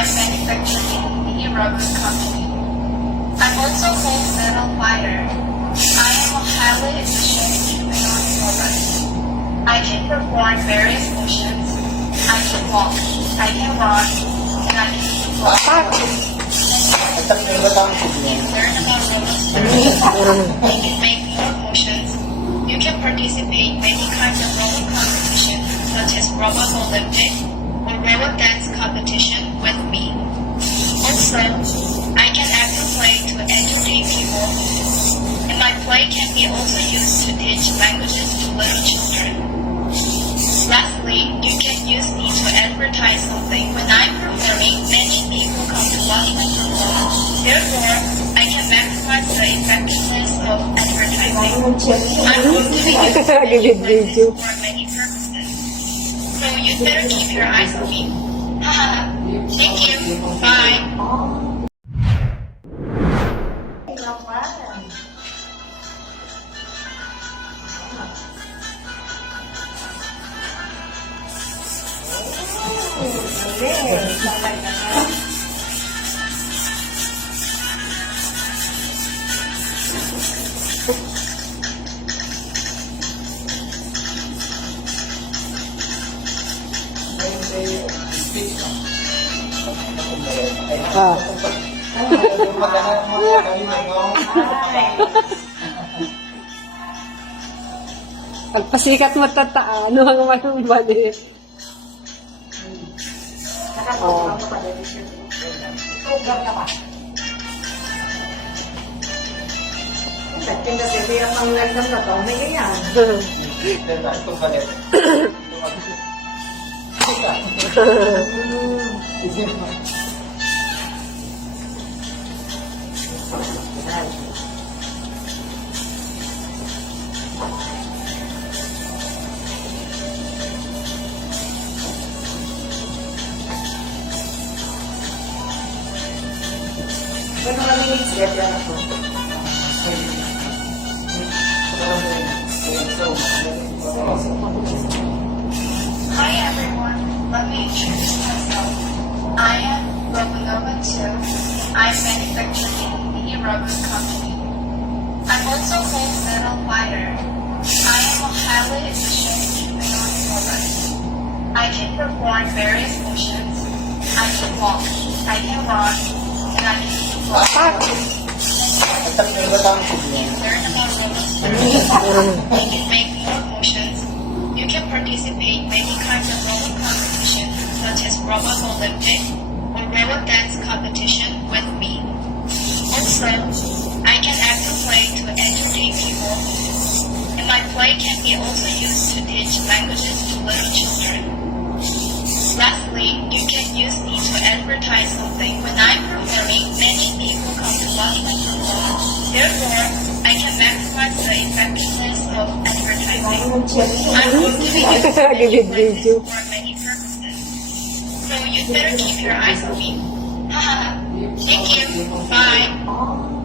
I manufacture in the rubber company. I'm also called metal fighter. I am a highly efficient humanoid robot. I can perform various motions. I can walk, I can run, and I can fly. Learn about robots. You can make more motions. You can participate in many kinds of robot competitions, such as robot Olympic or robot dance competition with me. Also, I can act and play to entertain people, and my play can be also used to teach languages to little children. Lastly, you can use me to advertise something. When I'm performing, many people come to watch my performance. Therefore, I can maximize the effectiveness of advertising. I'm going to be using this for many purposes. So you better keep your eyes on me. Thank you. Bye. Pagpasikat mo tataan, ano ang mayroong bali? Oh. Tinda sila yung panglagdam na to, may ganyan. Bueno, kami nag-get yan ako. Hi everyone, let me introduce myself. I am Robot 2. I manufacture in the rubber company. I'm also called metal fighter. I am a highly efficient humanoid robot. I can perform various motions. I can walk, I can run, and I can fly. Learn about robots. You can make more motions. You can participate in many kinds of robot competitions, such as robot Olympic or robot dance competition with me. Also, I can act and play to entertain people, and my play can be also used to teach languages to little children. Lastly, you can use me to advertise something. When I'm performing, many people come to watch my performance. Therefore, I can maximize the effectiveness of advertising. I'm going to be using this for many purposes. So you better keep your eyes on me. Thank you. Bye.